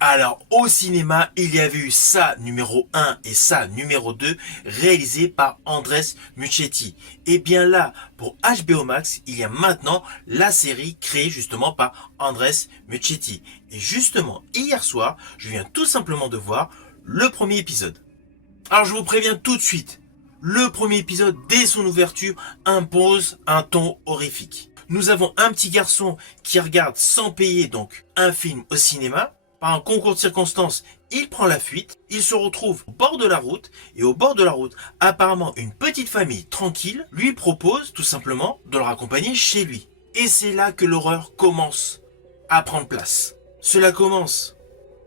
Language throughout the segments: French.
Alors, au cinéma, il y avait eu ça numéro 1 et ça numéro 2, réalisé par Andrés Muschietti. Et bien là, pour HBO Max, il y a maintenant la série créée justement par Andrés Muschietti. Et justement, hier soir, je viens tout simplement de voir le premier épisode. Alors, je vous préviens tout de suite, le premier épisode, dès son ouverture, impose un ton horrifique. Nous avons un petit garçon qui regarde sans payer donc un film au cinéma. Par un concours de circonstances, il prend la fuite, il se retrouve au bord de la route, et au bord de la route, apparemment une petite famille tranquille lui propose tout simplement de le raccompagner chez lui. Et c'est là que l'horreur commence à prendre place. Cela commence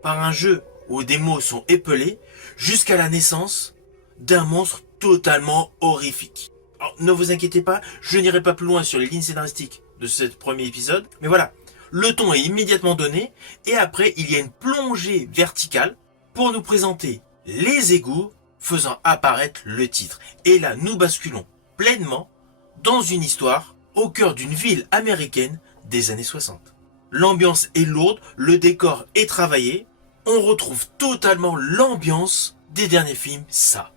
par un jeu où des mots sont épelés jusqu'à la naissance d'un monstre totalement horrifique. Alors, ne vous inquiétez pas, je n'irai pas plus loin sur les lignes scénaristiques de ce premier épisode, mais voilà. Le ton est immédiatement donné et après il y a une plongée verticale pour nous présenter les égouts faisant apparaître le titre. Et là nous basculons pleinement dans une histoire au cœur d'une ville américaine des années 60. L'ambiance est lourde, le décor est travaillé, on retrouve totalement l'ambiance des derniers films ça.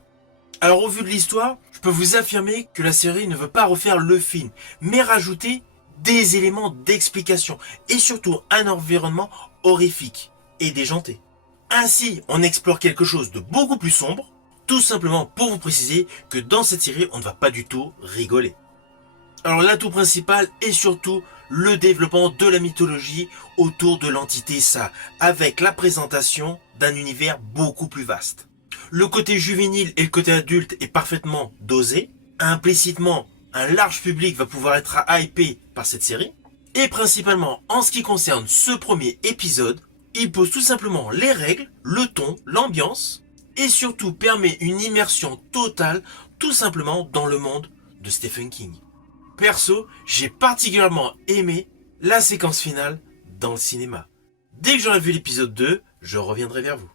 Alors au vu de l'histoire, je peux vous affirmer que la série ne veut pas refaire le film, mais rajouter des éléments d'explication et surtout un environnement horrifique et déjanté. Ainsi, on explore quelque chose de beaucoup plus sombre, tout simplement pour vous préciser que dans cette série, on ne va pas du tout rigoler. Alors l'atout principal est surtout le développement de la mythologie autour de l'entité Ça, avec la présentation d'un univers beaucoup plus vaste. Le côté juvénile et le côté adulte est parfaitement dosé, implicitement un large public va pouvoir être hypé par cette série. Et principalement, en ce qui concerne ce premier épisode, il pose tout simplement les règles, le ton, l'ambiance, et surtout permet une immersion totale, tout simplement dans le monde de Stephen King. Perso, j'ai particulièrement aimé la séquence finale dans le cinéma. Dès que j'aurai vu l'épisode 2, je reviendrai vers vous.